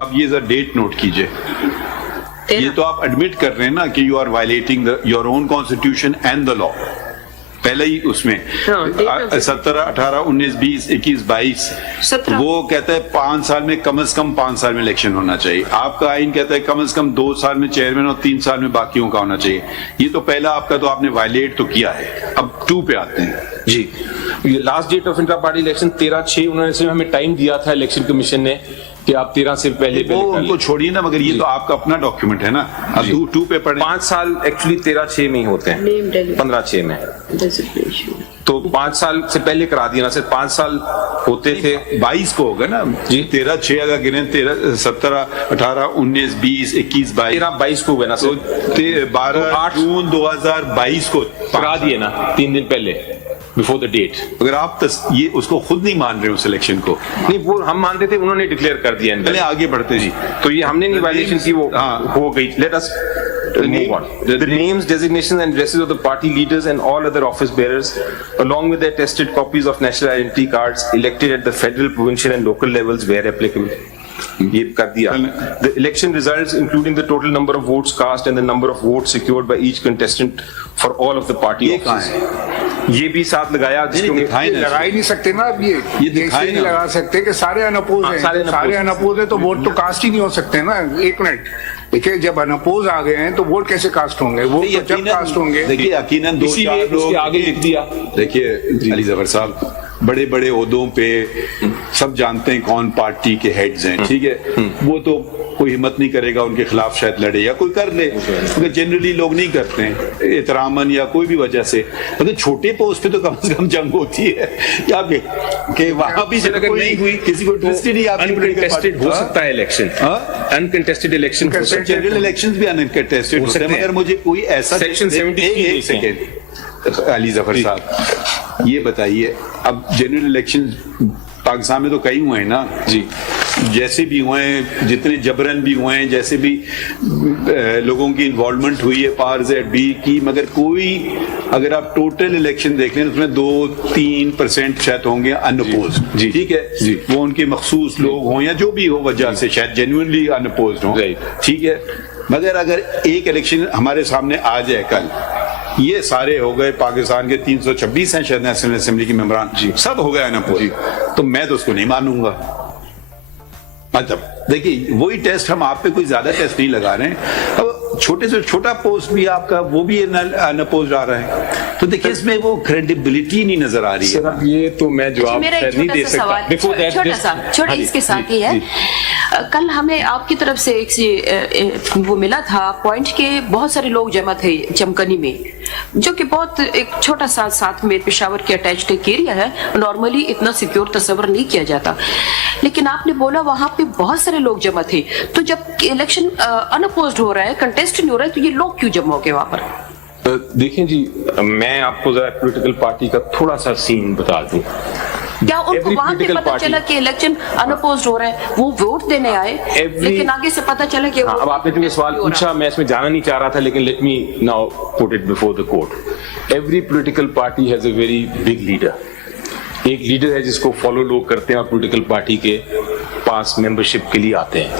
اب یہ ذرا ڈیٹ نوٹ کیجئے. یہ تو آپ ایڈمٹ کر رہے ہیں نا کہ you are violating your own constitution and the law. پہلے ہی اس میں 17 18 19 20 21 22 وہ کہتا ہے 5 سال میں کم از کم 5 سال میں الیکشن ہونا چاہیے. آپ کا آئین کہتا ہے کم از کم 2 سال میں چیئرمین اور 3 سال میں باقیوں کا ہونا چاہیے. یہ تو پہلا آپ کا تو آپ نے وائلیٹ تو کیا ہے. اب 2 پہ آتے ہیں. جی last date of intra party election 13/6 انہوں نے ہمیں ٹائم دیا تھا الیکشن کمیشن نے کہ آپ 13 سے پہلے وہ ان کو چھوڑیے نا, مگر یہ تو آپ کا اپنا ڈاکیومنٹ ہے نا. اب 2 پہ پڑھیں. 5 سال ایکچولی 13/6 میں ہی ہوتے ہیں, 15/6 میں. تو 5 سال سے پہلے کرا دیا نا, صرف 5 سال ہوتے تھے. 22 کو ہوگا نا جی. 13/6 اگر گنیں 17 18 19 20 21 22 کو ہوگا نا سر. 12 جون 2022 کو کرا دیے نا 3 دن پہلے بفور دا ڈیٹ. اگر آپ یہ اس کو خود نہیں مان رہے اس الیکشن کو. نہیں وہ ہم مانتے تھے, انہوں نے ڈکلیئر کر دیا. پہلے آگے بڑھتے جی. تو یہ ہم نے نہیں وائلیشن کی, وہ ہو گئی. Let us move on. The names, designations and addresses of the party leaders and all other office bearers along with their attested copies of national identity cards elected at the federal, provincial and local levels where applicable. یہ کر دیا. The election results including the total number of votes cast and the number of votes secured by each contestant for all of the party offices. یہ بھی ساتھ لگایا. لگا ہی نہیں سکتے نا اب, یہ نہیں لگا سکتے کہ سارے انپوز ہیں. سارے انپوز ہیں تو ووٹ تو کاسٹ ہی نہیں ہو سکتے نا. ایک منٹ دیکھیں, جب انپوز آ گئے ہیں تو ووٹ کیسے کاسٹ ہوں گے؟ وہ جب کاسٹ ہوں گے. دیکھیے یقیناً 2-4 لوگ آگے لکھ دیا. دیکھیے علی ظفر صاحب بڑے بڑے عہدوں پہ سب جانتے ہیں کون پارٹی کے ہیڈز ہیں, ٹھیک ہے. وہ تو کوئی ہمت نہیں کرے گا ان کے خلاف شاید لڑے, یا کوئی کر لے, مگر جنرلی لوگ نہیں کرتے ہیں احتراماً یا کوئی بھی وجہ سے. مگر چھوٹے پوسٹ پہ تو کم از کم جنگ ہوتی ہے یا کہ وہاں بھی اگر نہیں ہوئی کسی کو انٹرسٹ ہی نہیں. آپ انکنٹیسٹڈ ہو سکتا ہے الیکشن, انکنٹیسٹڈ الیکشن, جنرل الیکشنز بھی انکنٹیسٹڈ ہوتے ہیں. مگر مجھے کوئی ایسا سیکشن 73 سیکنڈ علی ظفر صاحب یہ بتائیے, اب جنرل الیکشن پاکستان میں تو کئی ہوئے ہیں نا جی, جیسے بھی ہوئے ہیں, جتنے جبرن بھی ہوئے ہیں, جیسے بھی لوگوں کی انوالومنٹ ہوئی ہے پارز ایٹ بی کی, مگر کوئی اگر آپ ٹوٹل الیکشن دیکھ لیں اس میں 2-3% شاید ہوں گے انپوزڈ جی, ٹھیک ہے جی. وہ ان کے مخصوص لوگ ہوں یا جو بھی ہو وجہ سے شاید جینوئنلی انپوزڈ ہوں, ٹھیک ہے. مگر اگر ایک الیکشن ہمارے سامنے آ جائے کل, یہ سارے ہو گئے پاکستان کے 326 ہیں شاید نیشنل اسمبلی کے ممبران جی, سب ہو گئے نا جی, تو میں تو اس کو نہیں مانوں گا. مطلب دیکھیے وہی ٹیسٹ, ہم آپ پہ کوئی زیادہ ٹیسٹ نہیں لگا رہے ہیں. اب چھوٹے سے چھوٹا پوسٹ بھی آپ کا وہ بھی انپوزڈ آ رہا ہے, تو دیکھیے اس میں وہ کریڈیبلٹی نہیں نظر آ رہی ہے. یہ تو میں جواب نہیں دے سکتا. چھوٹا اس کے ساتھ ہی ہے, کل ہمیں آپ کی طرف سے ایک وہ ملا تھا پوائنٹ کہ بہت سارے لوگ جمع تھے چمکنی میں, جو کہ بہت ایک چھوٹا سا ساتھ میں پشاور کے اٹیچڈ ایک ایریا ہے, نارملی اتنا سیکیور تصور نہیں کیا جاتا. لیکن آپ نے بولا وہاں پہ بہت سارے لوگ جمع تھے, تو جب الیکشن انپوزڈ ہو رہا ہے, کنٹیسٹ نہیں ہو رہا ہے, تو یہ لوگ کیوں جمع ہو گئے وہاں پر؟ دیکھیں جی, میں آپ کو ذرا پولیٹیکل پارٹی کا تھوڑا سا سین بتا دوں. کیا ان کو وہاں پہ پتہ چلا کہ الیکشن انپوزڈ ہو رہا ہے, وہ ووٹ دینے آئے, لیکن آگے سے پتہ چلا کہ اب آپ نے یہ سوال پوچھا, میں اس میں جانا نہیں چاہ رہا تھا, لیکن let me now put it before the court. Every political party has a very big leader. ایک لیڈر ہے جس کو فالو لوگ کرتے ہیں اور پولیٹیکل پارٹی کے پاس ممبرشپ کے لیے آتے ہیں.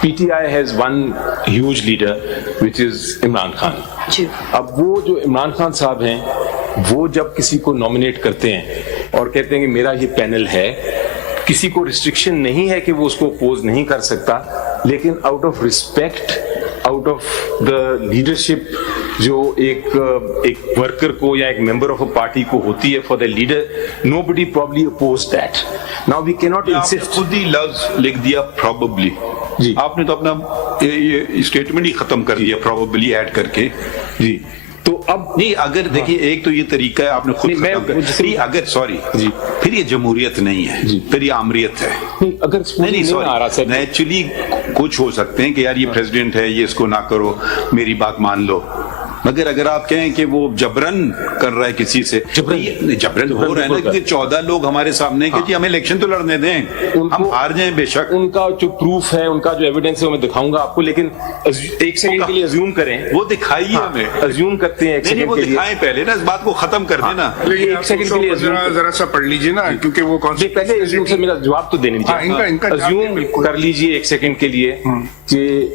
P T I has one huge leader which is Imran Khan. اب وہ جو عمران خان صاحب ہیں, وہ جب کسی کو نامنیٹ کرتے ہیں اور کہتے ہیں کہ میرا یہ پینل ہے, کسی کو ریسٹرکشن نہیں ہے کہ وہ اس کو اپوز نہیں کر سکتا, لیکن out of respect, out of the leadership جو ایک ورکر کو یا ایک ممبر آف اے پارٹی کو ہوتی ہے for the leader, nobody probably oppose that. Now we can not insist. خود ہی لفظ لکھ دیا پرابلی جی, آپ نے تو اپنا اسٹیٹمنٹ ہی ختم کر دیا پرابلی ایڈ کر کے جی. تو اب نہیں, اگر دیکھیے ایک تو یہ طریقہ ہے آپ نے خود اگر سوری جی, پھر یہ جمہوریت نہیں ہے جی, پھر یہ آمریت ہے. اگر نہیں سوری, نیچرلی کچھ ہو سکتے ہیں کہ یار یہ پریزیڈنٹ ہے, یہ اس کو نہ کرو, میری بات مان لو, مگر اگر آپ کہیں کہ وہ جبرن کر رہا ہے کسی سے, جبرن ہو رہا ہے نا, کیونکہ 14 لوگ ہمارے سامنے کہ جی ہمیں الیکشن تو لڑنے دیں, ہم ہار جائیں بے شک. ان کا جو پروف ہے, ان کا جو ایویڈنس ہے وہ میں دکھاؤں گا آپ کو, لیکن ایک سیکنڈ کے لیے ازیوم کریں, وہ دکھائیے ہمیں, ازیوم کرتے ہیں ایک سیکنڈ کے لیے, دکھائیں پہلے نا, اس بات کو ختم کر دینا. ایک سیکنڈ کے لیے ذرا سا پڑھ لیجیے نا, کیونکہ وہ پہلے ازیوم سے میرا جواب تو دینے دیجیے. ازیوم کر لیجیے ایک سیکنڈ کے لیے کہ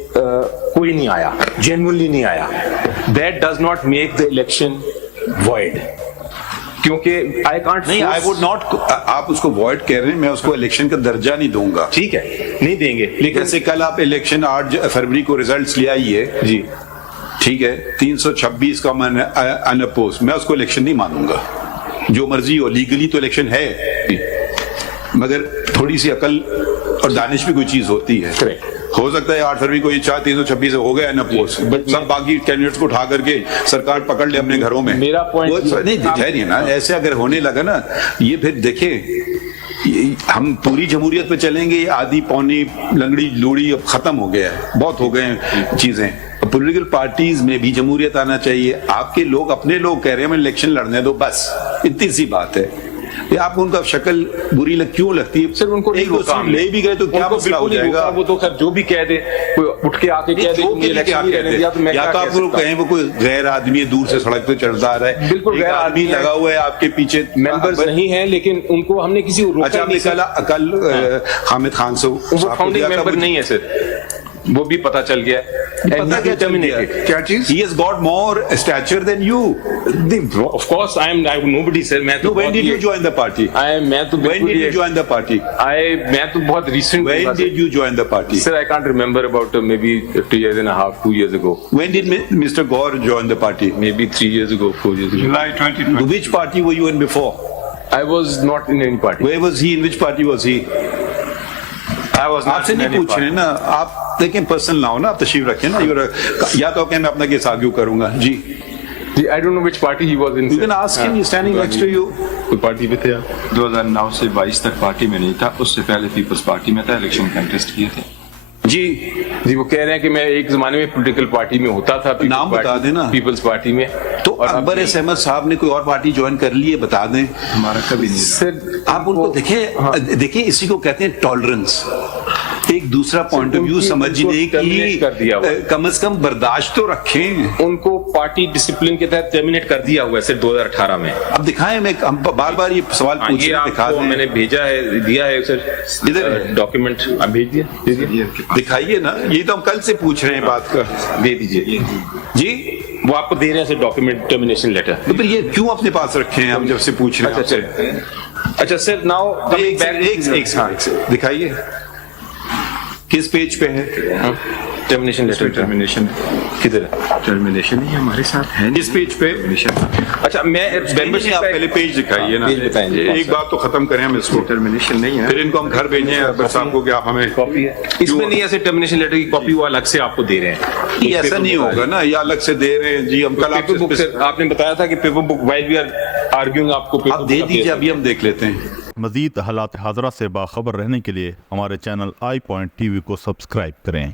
کوئی نہیں آیا, جینوئنلی نہیں آیا, that does not make the election void, کیونکہ I can't نہیں, I would not, آپ اس کو void کہہ رہے ہیں, میں اس کو الیکشن کا درجہ نہیں دوں گا. ٹھیک ہے, نہیں دیں گے, لیکن جیسے کل آپ الیکشن 8 فروری کو ریزلٹس لے آئیے جی, ٹھیک ہے, 326 کا میں ان اپوز, میں اس کو الیکشن نہیں مانوں گا. جو مرضی ہو, لیگلی تو الیکشن ہے, مگر تھوڑی سی عقل اور دانش بھی کوئی چیز ہوتی ہے. ہو سکتا ہے 8 فروری کو یہ 326 ہو گیا ان اپوز, سب باقی کینڈیڈیٹس کو اٹھا کر کے سرکار پکڑ لے اپنے گھروں میں. میرا پوائنٹ نہیں نا, ایسے اگر ہونے لگا نا, یہ پھر دیکھیں ہم پوری جمہوریت پہ چلیں گے, آدھی پونی لنگڑی لوڑی اب ختم ہو گیا ہے, بہت ہو گئے ہیں چیزیں. پولیٹیکل پارٹیز میں بھی جمہوریت آنا چاہیے. آپ کے لوگ اپنے لوگ کہہ رہے ہیں ہمیں الیکشن لڑنے دو, بس اتنی سی بات ہے. آپ کو ان کا شکل بری کیوں لگتی ہے؟ صرف ان کو ایک لے بھی گئے تو کیا مسئلہ ہو جائے گا؟ وہ تو خیر جو بھی کہہ دے, کوئی اٹھ کے آ کے کہہ دے, یا تو آپ کو کہیں وہ کوئی غیر آدمی دور سے سڑک پہ چلتا آ رہا ہے, بالکل غیر آدمی لگا ہوا ہے آپ کے پیچھے, ممبرز نہیں ہیں, لیکن ان کو ہم نے کسی کل حامد خان سے فاؤنڈنگ ممبر نہیں ہے سر, وہ بھی پتا چل گیا. کیا چیز؟ He has got more stature than you. Of course, I am nobody sir. When did you join the party? When did you join the party? میں تو بہت recent. When did you join the party? Sir, I can't remember, about maybe 2 years and a half, 2 years ago. When did Mr. Gaur join the party? Maybe 3 years ago, 4 years ago. July 2020. Which party were you in before? I was not in any party. Where was he? In which party was he? I was not آپ سے in نہیں any پوچھ رہے party. نا, آپ دیکھیں personal نہ ہو نا, آپ تشریف رکھیں نا, یا تو کہ میں اپنا کیس آرگیو کروں گا. جی, I don't know which party he was in. You can ask him, he's standing next to you. کوئی پارٹی میں تھے آپ؟ 2009 سے 22 تک پارٹی میں نہیں تھا, اس سے پہلے پیپلز پارٹی میں تھا, الیکشن کنٹیسٹ کیے تھے. جی وہ کہہ رہے ہیں کہ میں ایک زمانے میں پولیٹیکل پارٹی میں ہوتا تھا. نام بتا دیں نا. پیپلز پارٹی میں. تو اکبر احمد صاحب نے کوئی اور پارٹی جوائن کر لی ہے, بتا دیں. ہمارا کبھی نہیں. سر آپ ان کو دیکھیں اسی کو کہتے ہیں ٹالرنس, ایک دوسرا پوائنٹ آف ویو سمجھنے کی کم از کم برداشت تو رکھیں. ان کو پارٹی ڈسپلن کے تحت ٹرمینیٹ کر دیا ہوا ہے سر 2018 میں. اب دکھائیں, میں بار بار یہ سوال پوچھ رہا ہوں, دکھا دیں. میں نے بھیجا ہے, دیا ہے سر, ادھر ڈاکیومنٹ آپ بھیج دیا, دکھائیے نا, یہ تو ہم کل سے پوچھ رہے ہیں بات کا. دے دیجیے. جی وہ آپ کو دے رہے ہیں سر ڈاکیومنٹ ٹرمینیشن لیٹر. تو پھر یہ کیوں اپنے پاس رکھے ہیں ہم جب سے پوچھ رہے ہیں؟ اچھا سر, ناؤ دکھائیے کس پیج پہ ہے ٹرمینیشن لیٹر. ٹرمینیشن کدھر ہے؟ ٹرمینیشن ہی ہمارے ساتھ ہے. اس پیج پہ. اچھا میں آپ پہلے پیج دکھائیے نا, ایک بات تو ختم کریں ہم اس کو. ٹرمینیشن نہیں ہے, پھر ان کو ہم گھر بھیجیں اکبر صاحب کو کہ آپ ہمیں کاپی ہے اس میں نہیں ہے سر, ٹرمینیشن لیٹر کی کاپی وہ الگ سے آپ کو دے رہے ہیں. یہ ایسا نہیں ہوگا نا, یا الگ سے دے رہے ہیں. جی ہم کل آپ نے بتایا تھا کہ paper book while we are arguing, آپ کو آپ دے دیجیے, ابھی ہم دیکھ لیتے ہیں. مزید حالات حاضرہ سے باخبر رہنے کے لیے ہمارے channel I point T V کو سبسکرائب کریں.